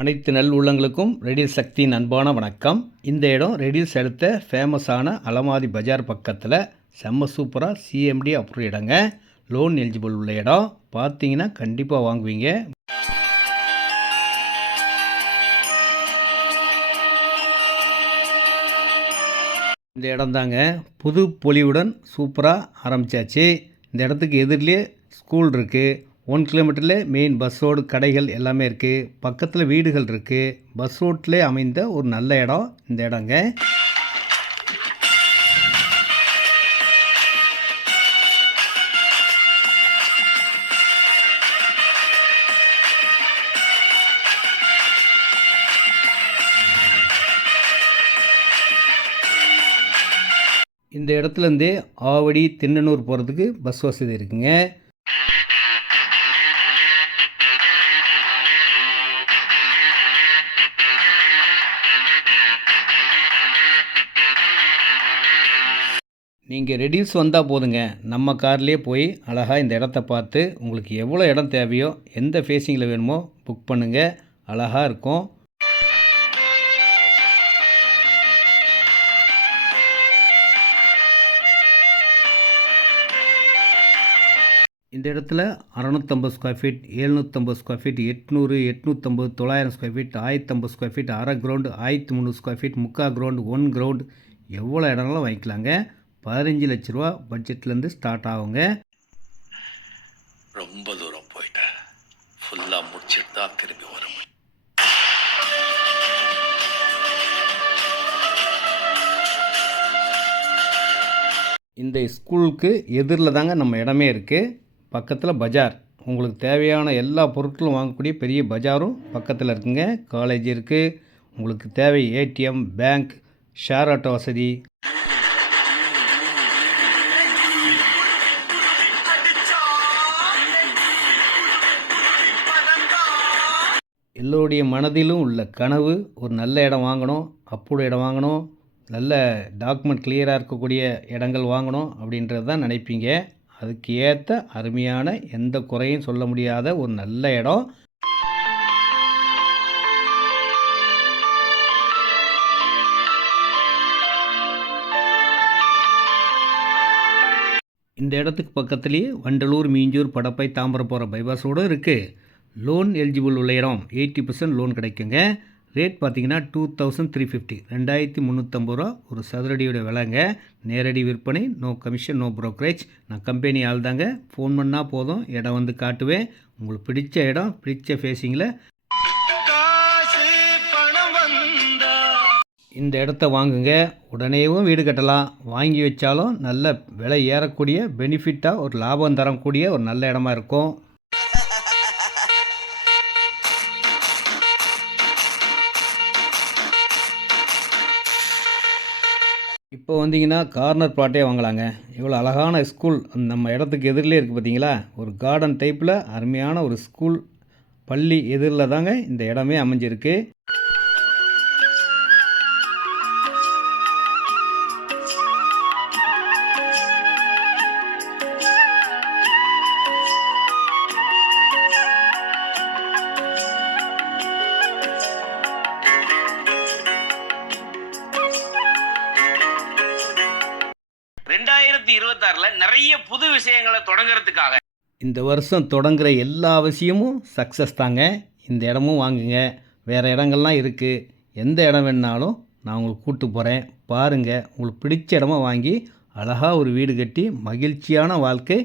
அனைத்து நல் உள்ளங்களுக்கும் ரெடில் சக்தியின் அன்பான வணக்கம். இந்த இடம் ரெடில்ஸ் அடுத்த ஃபேமஸான அலமாதி பஜார் பக்கத்தில் செம்ம சூப்பராக சிஎம்டி அப்ரூவ் இடங்க. லோன் எலிஜிபிள் உள்ள இடம். பார்த்தீங்கன்னா கண்டிப்பாக வாங்குவீங்க. இந்த இடம் தாங்க புது பொலிவுடன் சூப்பராக ஆரம்பித்தாச்சு. இந்த இடத்துக்கு எதிரிலே ஸ்கூல் இருக்குது. 1 கிலோமீட்டரில் மெயின் பஸ் ரோடு, கடைகள் எல்லாமே இருக்குது. பக்கத்தில் வீடுகள் இருக்குது. பஸ் ரோட்லேயே அமைந்த ஒரு நல்ல இடம் இந்த இடங்க. இந்த இடத்துலேருந்தே ஆவடி, திண்ணனூர் போகிறதுக்கு பஸ் வசதி இருக்குங்க. நீங்கள் ரெடில்ஸ் வந்தால் போதுங்க, நம்ம கார்லேயே போய் அழகாக இந்த இடத்த பார்த்து உங்களுக்கு எவ்வளோ இடம் தேவையோ, எந்த ஃபேஸிங்கில் வேணுமோ புக் பண்ணுங்கள். அழகாக இருக்கும். இந்த இடத்துல 650 square feet, 750 square feet, 800, 850, 900 square feet, 1050 square feet, அரை கிரவுண்டு, 1300 ஸ்கொயர் ஃபீட், முக்கால் கிரவுண்டு, 1 கிரவுண்டு, எவ்வளோ இடம்லாம் வாங்கிக்கலாங்க. 15 லட்ச ரூபா பட்ஜெட்லேருந்து ஸ்டார்ட் ஆகுங்க. ரொம்ப தூரம் போயிட்டேன். ஃபுல்லாக முடிச்சுட்டு தான் திரும்பி வர முடியும். இந்த ஸ்கூலுக்கு எதிரில் தாங்க நம்ம இடமே இருக்குது. பக்கத்தில் பஜார். உங்களுக்கு தேவையான எல்லா பொருட்களும் வாங்கக்கூடிய பெரிய பஜாரும் பக்கத்தில் இருக்குங்க. காலேஜ் இருக்குது. உங்களுக்கு தேவை ஏடிஎம், பேங்க், ஷேர் ஆட்டோ வசதி. எல்லோருடைய மனதிலும் உள்ள கனவு ஒரு நல்ல இடம் வாங்கணும், அப்புறம் இடம் வாங்கணும், நல்ல டாக்குமெண்ட் கிளியராக இருக்கக்கூடிய இடங்கள் வாங்கணும் அப்படின்றது தான் நினைப்பீங்க. அதுக்கு ஏற்ற அருமையான, எந்த குறையும் சொல்ல முடியாத ஒரு நல்ல இடம். இந்த இடத்துக்கு பக்கத்துலேயே வண்டலூர், மீஞ்சூர், படப்பை, தாம்பரம் போகிற பைபாஸோடு இருக்குது. லோன் எலிஜிபிள் உள்ள இடம். 80% லோன் கிடைக்குங்க. ரேட் பார்த்தீங்கன்னா 2350, 2350 ரூபா ஒரு சதுரடியோட விலைங்க. நேரடி விற்பனை, நோ கமிஷன், நோ ப்ரோக்கரேஜ். நான் கம்பெனி ஆள் தாங்க. ஃபோன் பண்ணால் போதும், இடம் வந்து காட்டுவேன். உங்களுக்கு பிடிச்ச இடம், பிடிச்ச ஃபேஸிங்கில் இந்த இடத்த வாங்குங்க. உடனேவும் வீடு கட்டலாம். வாங்கி வச்சாலும் நல்ல விலை ஏறக்கூடிய, பெனிஃபிட்டாக ஒரு லாபம் தரக்கூடிய ஒரு நல்ல இடமா இருக்கும். இப்போ வந்தீங்கன்னா கார்னர் பிளாட்டே வாங்கலாங்க. இவ்வளோ அழகான ஸ்கூல் நம்ம இடத்துக்கு எதிரிலே இருக்குது பார்த்தீங்களா. ஒரு கார்டன் டைப்பில் அருமையான ஒரு ஸ்கூல், பள்ளி எதிரில் தாங்க இந்த இடமே அமைஞ்சிருக்கு. நிறைய புது விஷயங்களை தொடங்குறதுக்காக இந்த வருஷம் தொடங்குற எல்லா விஷயமும் சக்ஸஸ் தாங்க. இந்த இடமும் வாங்குங்க. வேறு இடங்கள்லாம் இருக்குது. எந்த இடம் வேணுனாலும் நான் உங்களுக்கு கூப்பிட்டு போகிறேன். பாருங்கள். உங்களுக்கு பிடிச்ச இடமா வாங்கி அழகாக ஒரு வீடு கட்டி மகிழ்ச்சியான வாழ்க்கை